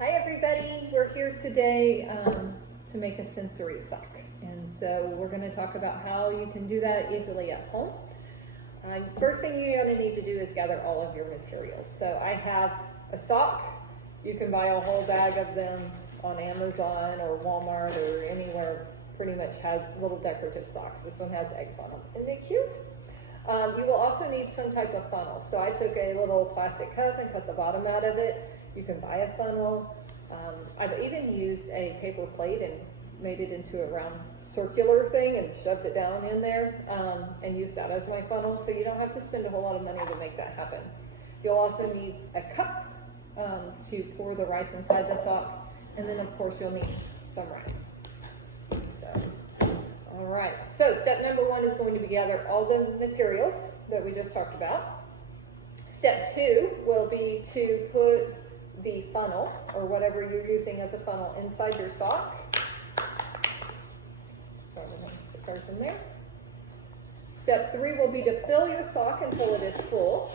Hi everybody, we're here today to make a sensory sock, and so we're going to talk about how you can do that easily at home. First thing you're going to need to do is gather all of your materials. So I have a sock. You can buy a whole bag of them on Amazon or Walmart or anywhere. Pretty much has little decorative socks. This one has eggs on them. Isn't it cute? You will also need some type of funnel. So I took a little plastic cup and cut the bottom out of it. You can buy a funnel. I've even used a paper plate and made it into a round circular thing and shoved it down in there and used that as my funnel. So you don't have to spend a whole lot of money to make that happen. You'll also need a cup to pour the rice inside the sock. And then of course you'll need some rice. All right, so step number one is going to be gather all the materials that we just talked about. Step two will be to put the funnel, or whatever you're using as a funnel, inside your sock. Sorry, I'm going to put those in there. Step three will be to fill your sock until it is full.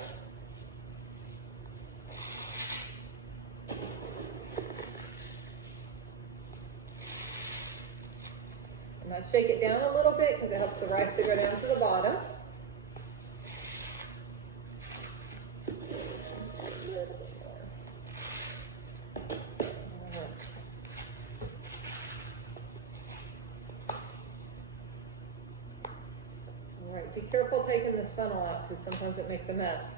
I'm going to shake it down a little bit because it helps the rice to go down to the bottom. All right, be careful taking this funnel out because sometimes it makes a mess.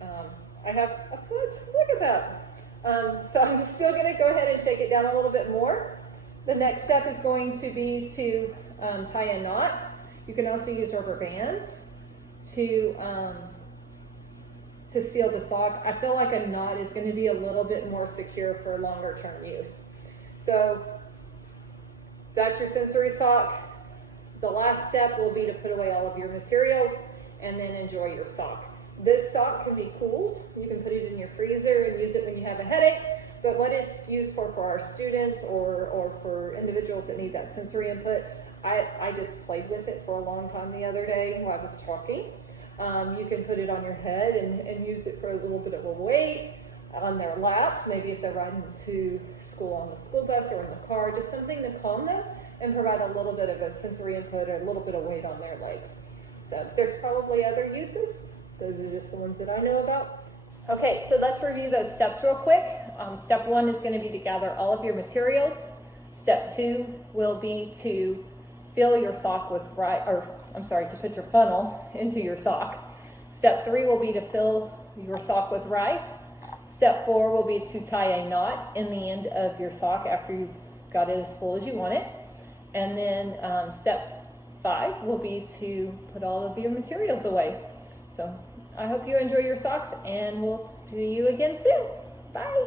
I have a foot, look at that. So I'm still going to go ahead and shake it down a little bit more. The next step is going to be to tie a knot. You can also use rubber bands to seal the sock. I feel like a knot is going to be a little bit more secure for longer term use. So that's your sensory sock. The last step will be to put away all of your materials and then enjoy your sock. This sock can be cooled. You can put it in your freezer and use it when you have a headache. But what it's used for our students or for individuals that need that sensory input, I just played with it for a long time the other day while I was talking. You can put it on your head and use it for a little bit of a weight, on their laps, maybe if they're riding to school on the school bus or in the car, just something to calm them and provide a little bit of a sensory input or a little bit of weight on their legs. So there's probably other uses. Those are just the ones that I know about. Okay, so let's review those steps real quick. Step one is going to be to gather all of your materials. Step two will be to fill your sock with to put your funnel into your sock. Step three will be to fill your sock with rice. Step four will be to tie a knot in the end of your sock after you've got it as full as you want it. And then step five will be to put all of your materials away. So I hope you enjoy your socks, and we'll see you again soon. Bye.